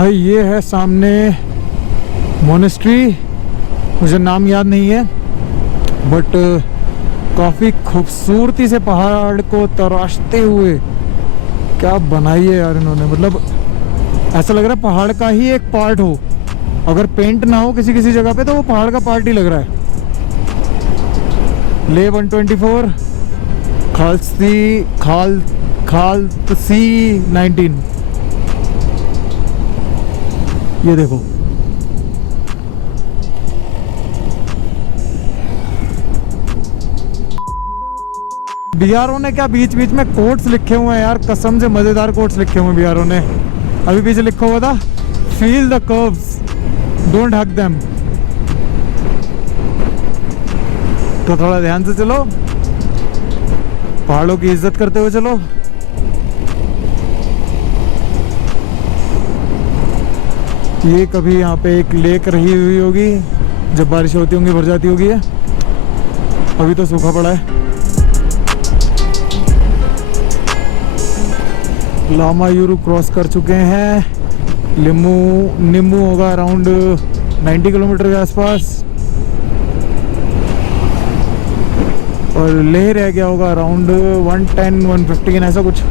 भाई ये है सामने मोनेस्ट्री, मुझे नाम याद नहीं है, बट काफ़ी खूबसूरती से पहाड़ को तराशते हुए क्या बनाई है यार इन्होंने। मतलब ऐसा लग रहा है पहाड़ का ही एक पार्ट हो, अगर पेंट ना हो किसी किसी जगह पे तो वो पहाड़ का पार्ट ही लग रहा है। ले 124 खालसी 19, ये देखो। बीआरओ ने क्या बीच बीच में कोट्स लिखे हुए हैं यार, कसम से मजेदार कोट्स लिखे हुए हैं बीआरओ ने। अभी पीछे लिखा हुआ था feel the curves don't hug them. तो थोड़ा ध्यान से चलो, पहाड़ों की इज्जत करते हुए चलो। ये कभी यहाँ पे एक लेक रही हुई होगी, जब बारिश होती होंगी भर जाती होगी। अभी तो सूखा पड़ा है। लामायुरु क्रॉस कर चुके हैं। निम्बू होगा अराउंड 90 किलोमीटर के आसपास, और लेह रह गया होगा अराउंड 110-115 ऐसा कुछ।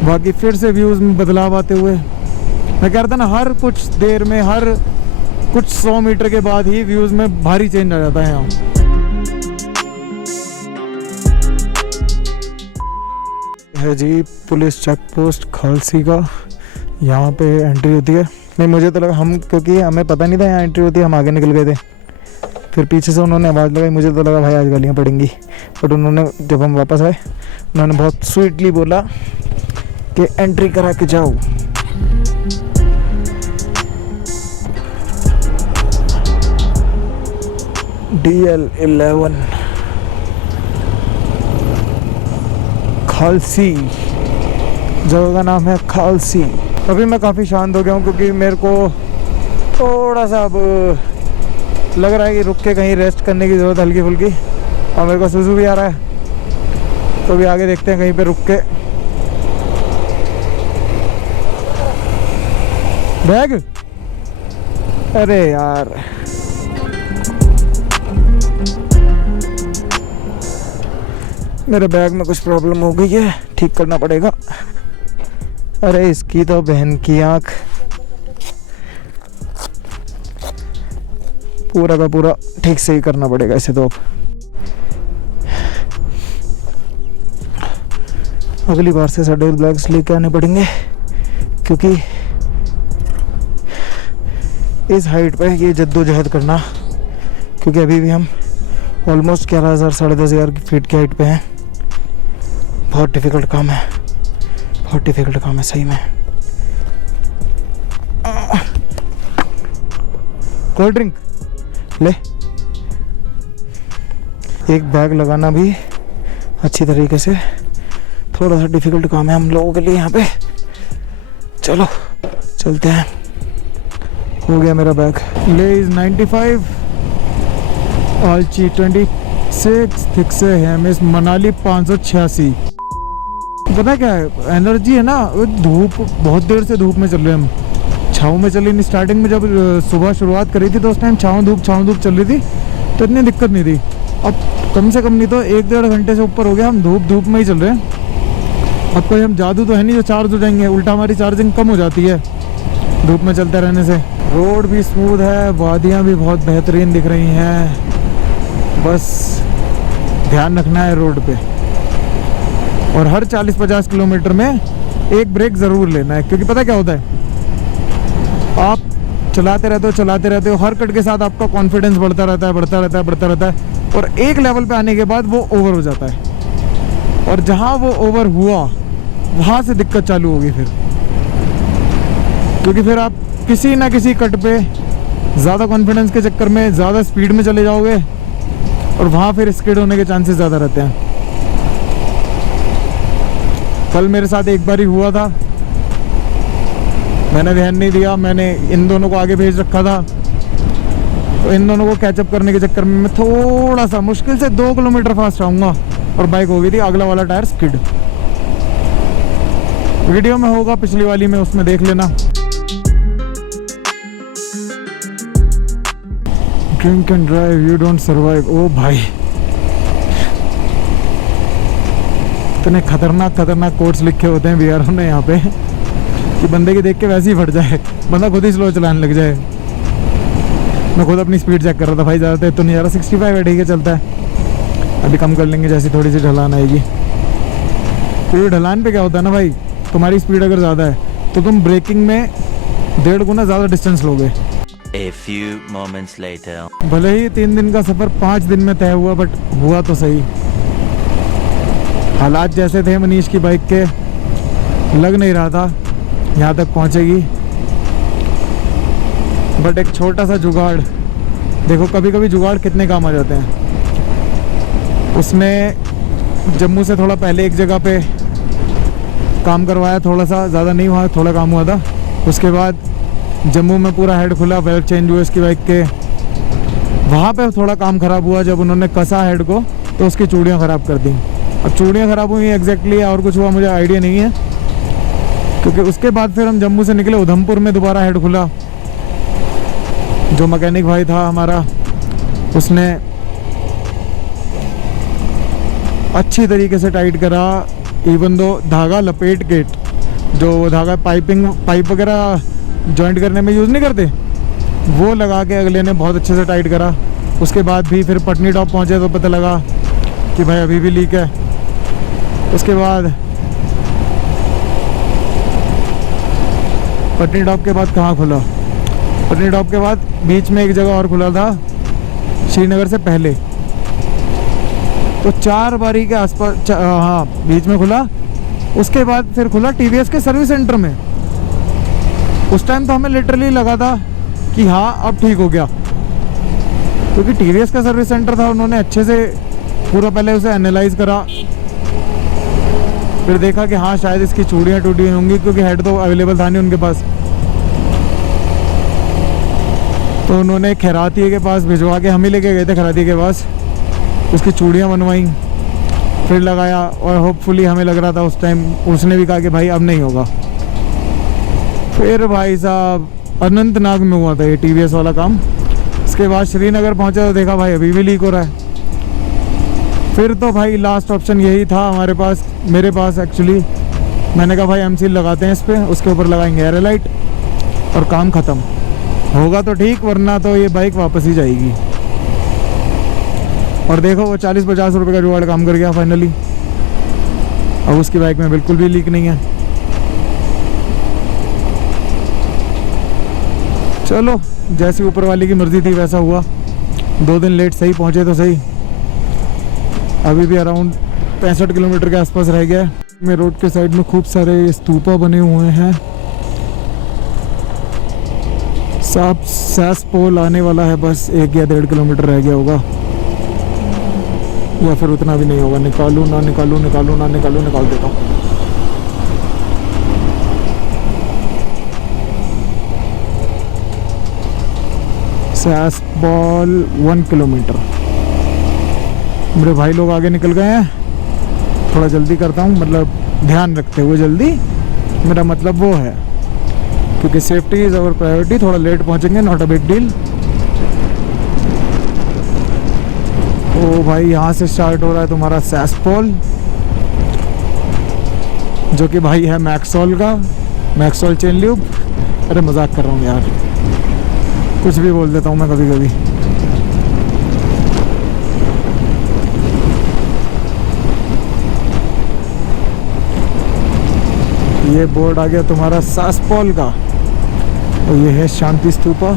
बाकी फिर से व्यूज़ में बदलाव आते हुए, मैं कह रहा था ना, हर कुछ देर में, हर कुछ 100 मीटर के बाद ही व्यूज़ में भारी चेंज आ जाता है यहाँ। है जी पुलिस चेक पोस्ट खालसी का, यहाँ पे एंट्री होती है। नहीं मुझे तो लगा क्योंकि हमें पता नहीं था यहाँ एंट्री होती है, हम आगे निकल गए थे। फिर पीछे से उन्होंने आवाज़ लगाई, मुझे तो लगा भाई आज गालियाँ पड़ेंगी, बट उन्होंने जब हम वापस आए उन्होंने बहुत स्वीटली बोला कि एंट्री करा के जाओ। DL11 खालसी, जगह का नाम है खालसी। अभी मैं काफ़ी शांत हो गया हूँ क्योंकि मेरे को थोड़ा सा अब लग रहा है कि रुक के कहीं रेस्ट करने की ज़रूरत हल्की फुल्की, और मेरे को सुसु भी आ रहा है। तो भी आगे देखते हैं कहीं पे रुक के। बैग, अरे यार मेरे बैग में कुछ प्रॉब्लम हो गई है, ठीक करना पड़ेगा। अरे इसकी तो बहन की आँख, पूरा का पूरा ठीक से ही करना पड़ेगा इसे तो। अब अगली बार से सैडल बैग्स लेके आने पड़ेंगे, क्योंकि इस हाइट पे ये जद्दोजहद करना, क्योंकि अभी भी हम ऑलमोस्ट 11,000 साढ़े 10,000 फीट की हाइट पे हैं। बहुत डिफ़िकल्ट काम है, बहुत डिफ़िकल्ट काम है सही में। कोल्ड ड्रिंक ले। एक बैग लगाना भी अच्छी तरीके से थोड़ा सा डिफ़िकल्ट काम है हम लोगों के लिए यहाँ पे। चलो चलते हैं। हो गया मेरा बैग। ले इज़ 95, आलची 26, थिक से हेमिस मनाली 586। पता क्या है, एनर्जी है ना, धूप, बहुत देर से धूप में चल रहे हैं हम। छाँव में चली नहीं, स्टार्टिंग में जब सुबह शुरुआत करी थी तो उस टाइम छाँव धूप चल रही थी, तो इतनी दिक्कत नहीं थी। अब कम से कम नहीं तो 1-1.5 घंटे से ऊपर हो गया हम धूप में ही चल रहे हैं। अब कोई हम जादू तो है नहीं जो चार्ज हो जाएंगे, उल्टा हमारी चार्जिंग कम हो जाती है धूप में चलते रहने से। रोड भी स्मूथ है, वादियाँ भी बहुत बेहतरीन दिख रही हैं, बस ध्यान रखना है रोड पे। और हर 40-50 किलोमीटर में एक ब्रेक ज़रूर लेना है, क्योंकि पता क्या होता है, आप चलाते रहते हो, हर कट के साथ आपका कॉन्फिडेंस बढ़ता रहता है, और एक लेवल पे आने के बाद वो ओवर हो जाता है, और जहाँ वो ओवर हुआ वहाँ से दिक्कत चालू होगी फिर, क्योंकि फिर आप किसी ना किसी कट पे ज़्यादा कॉन्फिडेंस के चक्कर में ज़्यादा स्पीड में चले जाओगे, और वहाँ फिर स्किड होने के चांसेस ज़्यादा रहते हैं। कल मेरे साथ एक बार ही हुआ था, मैंने ध्यान नहीं दिया, मैंने इन दोनों को आगे भेज रखा था, तो इन दोनों को कैचअप करने के चक्कर में मैं थोड़ा सा मुश्किल से 2 किलोमीटर फास्ट आऊँगा और बाइक हो गई थी अगला वाला टायर स्किड। वीडियो में होगा, पिछली वाली में, उसमें देख लेना। Drink and drive, you don't survive. ओ भाई, इतने खतरनाक खतरनाक कोट्स लिखे होते हैं बीआरओ ने यहाँ पे कि बंदे की देख के वैसे ही फट जाए, बंदा खुद ही स्लो चलाने लग जाए। मैं खुद अपनी स्पीड चेक कर रहा था भाई, ज़्यादा तो नहीं जा रहा, 65 है, ठीक है, चलता है। अभी कम कर लेंगे जैसी थोड़ी सी ढलान आएगी। क्योंकि ढलान पे क्या होता है ना भाई, तुम्हारी स्पीड अगर ज़्यादा है तो तुम ब्रेकिंग में 1.5 गुना ज़्यादा डिस्टेंस लोगे। A few moments later. भले ही 3 दिन का सफ़र 5 दिन में तय हुआ, बट हुआ तो सही। हालात जैसे थे मनीष की बाइक के, लग नहीं रहा था यहाँ तक पहुँचेगी। बट एक छोटा सा जुगाड़, देखो कभी कभी जुगाड़ कितने काम आ जाते हैं। उसने जम्मू से थोड़ा पहले एक जगह पे काम करवाया, थोड़ा सा, ज़्यादा नहीं हुआ, थोड़ा काम हुआ था। उसके बाद जम्मू में पूरा हेड खुला, बेल्ट चेंज हुए इसकी बाइक के। वहाँ पे थोड़ा काम ख़राब हुआ, जब उन्होंने कसा हेड को तो उसकी चूड़ियाँ ख़राब कर दी। अब चूड़ियाँ ख़राब हुई एग्जैक्टली, और कुछ हुआ मुझे आइडिया नहीं है, क्योंकि उसके बाद फिर हम जम्मू से निकले, उधमपुर में दोबारा हेड खुला। जो मैकेनिक भाई था हमारा, उसने अच्छी तरीके से टाइट करा। इवन दो धागा लपेट के, जो धागा पाइप वगैरह जॉइंट करने में यूज़ नहीं करते, वो लगा के अगले ने बहुत अच्छे से टाइट करा। उसके बाद भी फिर पटनी टॉप पहुँचे तो पता लगा कि भाई अभी भी लीक है। उसके बाद पटनी टॉप के बाद कहाँ खुला, पटनी टॉप के बाद बीच में एक जगह और खुला था, श्रीनगर से पहले। तो 4 बारी के आसपास, हाँ, बीच में खुला। उसके बाद फिर खुला टीवीएस के सर्विस सेंटर में। उस टाइम तो हमें लिटरली लगा था कि हाँ अब ठीक हो गया, क्योंकि टीवीएस का सर्विस सेंटर था। उन्होंने अच्छे से पूरा पहले उसे एनालाइज करा, फिर देखा कि हाँ शायद इसकी चूड़ियाँ टूटी होंगी, क्योंकि हेड तो अवेलेबल था नहीं उनके पास। तो उन्होंने खैराती के पास भिजवा के, हम ही लेके गए थे खैराती के पास, उसकी चूड़ियाँ बनवाई, फिर लगाया। और होपफुली हमें लग रहा था उस टाइम, उसने भी कहा कि भाई अब नहीं होगा। फिर भाई साहब अनंतनाग में हुआ था ये टीवीएस वाला काम। इसके बाद श्रीनगर पहुंचा तो देखा भाई अभी भी लीक हो रहा है। फिर तो भाई लास्ट ऑप्शन यही था हमारे पास, मेरे पास एक्चुअली। मैंने कहा भाई एमसील लगाते हैं इस पर, उसके ऊपर लगाएंगे एयरलाइट और काम ख़त्म। होगा तो ठीक, वरना तो ये बाइक वापस ही जाएगी। और देखो वो 40-50 रुपये का जुगाड़ काम कर गया फाइनली। अब उसकी बाइक में बिल्कुल भी लीक नहीं है। चलो, जैसी ऊपर वाले की मर्जी थी वैसा हुआ। 2 दिन लेट सही पहुँचे तो सही। अभी भी अराउंड 65 किलोमीटर के आसपास रह गया है। में रोड के साइड में खूब सारे स्तूपा बने हुए हैं। सैस पोल आने वाला है, बस 1 या 1.5 किलोमीटर रह गया होगा, या फिर उतना भी नहीं होगा। निकालूं ना निकालूं, निकालूं ना निकालूं, निकाल देता हूँ। सैस बॉल 1 किलोमीटर। मेरे भाई लोग आगे निकल गए हैं, थोड़ा जल्दी करता हूँ, मतलब ध्यान रखते हुए जल्दी, मेरा मतलब वो है, क्योंकि सेफ्टी इज़ आवर प्रायोरिटी। थोड़ा लेट पहुँचेंगे, नॉट अ बिग डील। तो भाई यहाँ से स्टार्ट हो रहा है तुम्हारा सैस पॉल, जो कि भाई है मैक्सॉल का, मैक्सॉल चेन ल्यूब। अरे मजाक कर रहा हूँ यार, कुछ भी बोल देता हूँ मैं कभी कभी। ये बोर्ड आ गया तुम्हारा सैस पॉल का, और ये है शांति स्तूपा।